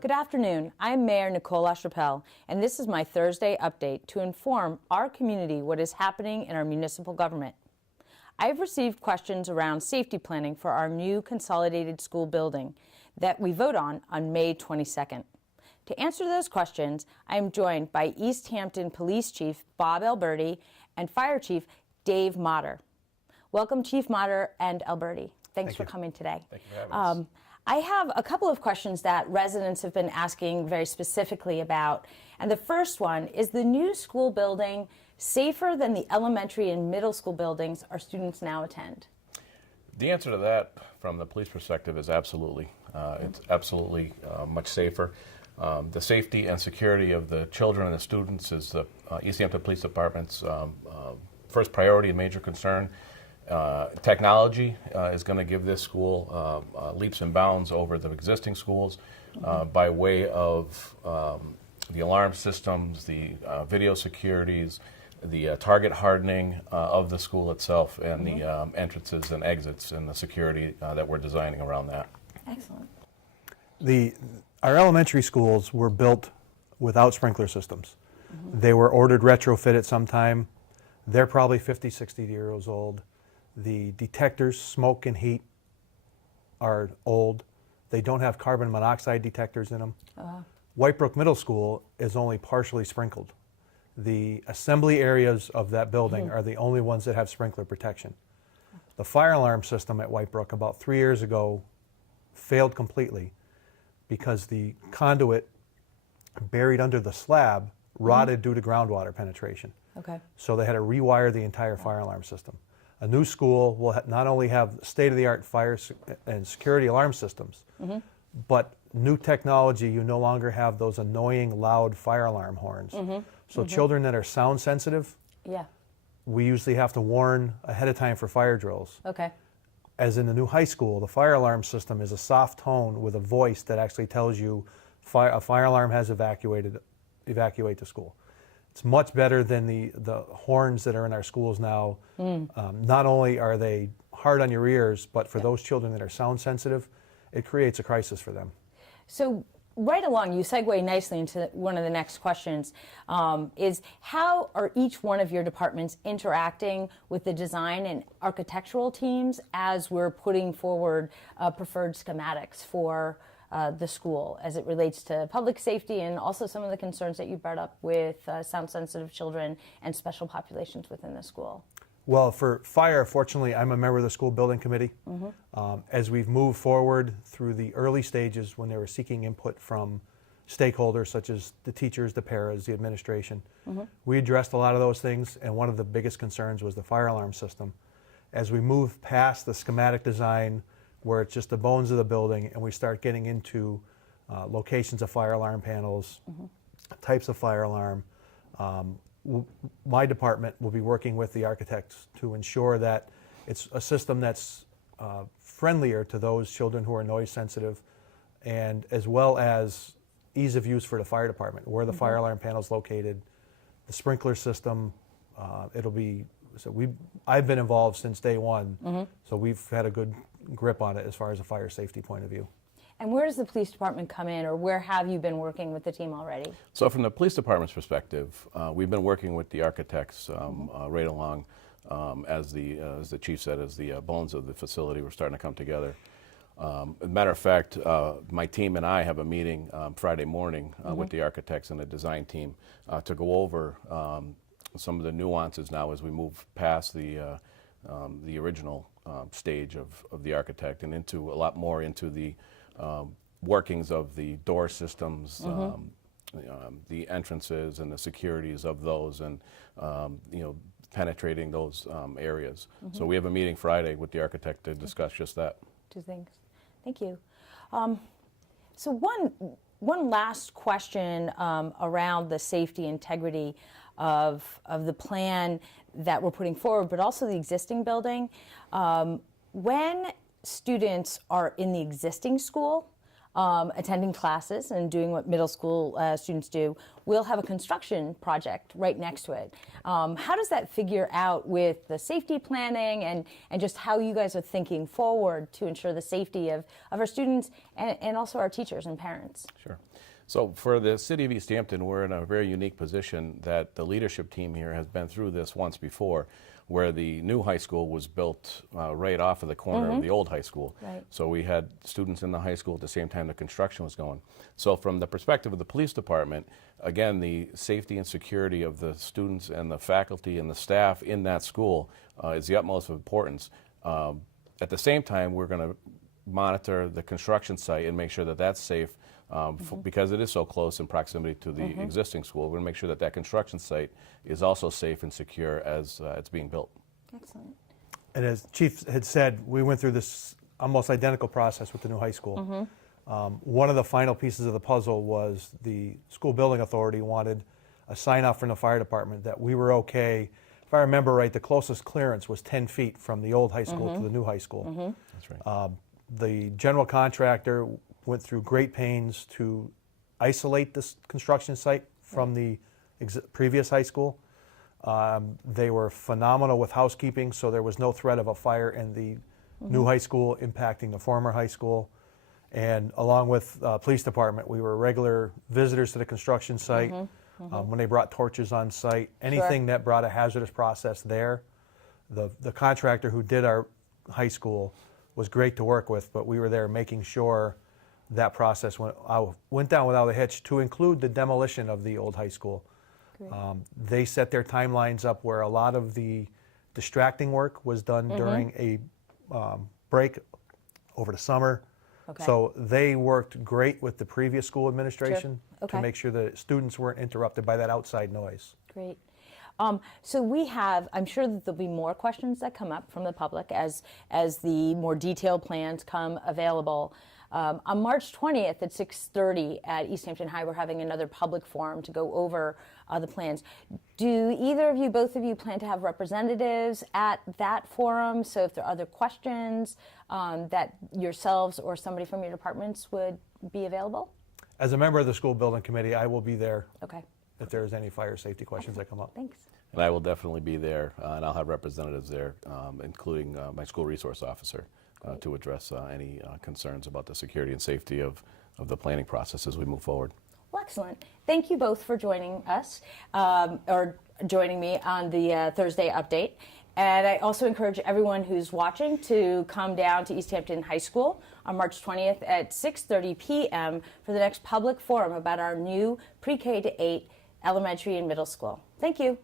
Good afternoon. I'm Mayor Nicole LaChapelle, and this is my Thursday update to inform our community what is happening in our municipal government. I've received questions around safety planning for our new consolidated school building that we vote on May 22nd. To answer those questions, I am joined by Easthampton Police Chief Bob Alberti and Fire Chief Dave Motter. Welcome, Chief Motter and Alberti. Thanks for coming today. Thank you for having us. I have a couple of questions that residents have been asking very specifically about. And the first one is, the new school building safer than the elementary and middle school buildings our students now attend? The answer to that from the police perspective is absolutely. It's absolutely much safer. The safety and security of the children and the students is the Easthampton Police Department's first priority and major concern. Technology is going to give this school leaps and bounds over the existing schools by way of the alarm systems, the video securities, the target hardening of the school itself, and the entrances and exits and the security that we're designing around that. Excellent. Our elementary schools were built without sprinkler systems. They were ordered retrofit at some time. They're probably 50, 60 years old. The detectors, smoke and heat, are old. They don't have carbon monoxide detectors in them. Whitebrook Middle School is only partially sprinkled. The assembly areas of that building are the only ones that have sprinkler protection. The fire alarm system at Whitebrook about 3 years ago failed completely because the conduit buried under the slab rotted due to groundwater penetration. Okay. So they had to rewire the entire fire alarm system. A new school will not only have state-of-the-art fire and security alarm systems, but new technology. You no longer have those annoying loud fire alarm horns. So children that are sound sensitive, we usually have to warn ahead of time for fire drills. Okay. As in the new high school, the fire alarm system is a soft tone with a voice that actually tells you a fire alarm has evacuate the school. It's much better than the horns that are in our schools now. Not only are they hard on your ears, but for those children that are sound sensitive, it creates a crisis for them. So right along, you segue nicely into one of the next questions, is how are each one of your departments interacting with the design and architectural teams as we're putting forward preferred schematics for the school as it relates to public safety and also some of the concerns that you brought up with sound-sensitive children and special populations within the school? Well, for fire, fortunately, I'm a member of the school building committee. As we've moved forward through the early stages when they were seeking input from stakeholders such as the teachers, the paras, the administration, we addressed a lot of those things, and one of the biggest concerns was the fire alarm system. As we move past the schematic design, where it's just the bones of the building, and we start getting into locations of fire alarm panels, types of fire alarm, my department will be working with the architects to ensure that it's a system that's friendlier to those children who are noise sensitive, and as well as ease of use for the fire department, where the fire alarm panel is located, the sprinkler system. I've been involved since day one, so we've had a good grip on it as far as a fire safety point of view. And where does the police department come in, or where have you been working with the team already? So from the police department's perspective, we've been working with the architects right along, as the chief said, as the bones of the facility were starting to come together. As a matter of fact, my team and I have a meeting Friday morning with the architects and the design team to go over some of the nuances now as we move past the original stage of the architect and into a lot more into the workings of the door systems, the entrances and the securities of those, and penetrating those areas. So we have a meeting Friday with the architect to discuss just that. Two things. Thank you. So one last question around the safety integrity of the plan that we're putting forward, but also the existing building. When students are in the existing school, attending classes and doing what middle school students do, we'll have a construction project right next to it. How does that figure out with the safety planning and just how you guys are thinking forward to ensure the safety of our students and also our teachers and parents? Sure. So for the city of Easthampton, we're in a very unique position that the leadership team here has been through this once before, where the new high school was built right off of the corner of the old high school. Right. So we had students in the high school at the same time the construction was going. So from the perspective of the police department, again, the safety and security of the students and the faculty and the staff in that school is the utmost of importance. At the same time, we're going to monitor the construction site and make sure that that's safe. Because it is so close in proximity to the existing school, we're going to make sure that that construction site is also safe and secure as it's being built. Excellent. And as Chief had said, we went through this almost identical process with the new high school. One of the final pieces of the puzzle was the school building authority wanted a sign off from the fire department that we were okay. If I remember right, the closest clearance was 10 feet from the old high school to the new high school. That's right. The general contractor went through great pains to isolate this construction site from the previous high school. They were phenomenal with housekeeping, so there was no threat of a fire in the new high school impacting the former high school. And along with police department, we were regular visitors to the construction site. When they brought torches on site, anything that brought a hazardous process there, the contractor who did our high school was great to work with, but we were there making sure that process went down without a hitch, to include the demolition of the old high school. They set their timelines up where a lot of the distracting work was done during a break over the summer. Okay. So they worked great with the previous school administration Okay. to make sure the students weren't interrupted by that outside noise. Great. So we have, I'm sure that there'll be more questions that come up from the public as the more detailed plans come available. On March 20th at 6:30 at Easthampton High, we're having another public forum to go over the plans. Do either of you, both of you, plan to have representatives at that forum? So if there are other questions that yourselves or somebody from your departments would be available? As a member of the school building committee, I will be there Okay. if there's any fire safety questions that come up. Thanks. And I will definitely be there, and I'll have representatives there, including my school resource officer, to address any concerns about the security and safety of the planning process as we move forward. Well, excellent. Thank you both for joining us, or joining me on the Thursday update. And I also encourage everyone who's watching to come down to Easthampton High School on March 20th at 6:30 p.m. for the next public forum about our new pre-K to 8 elementary and middle school. Thank you.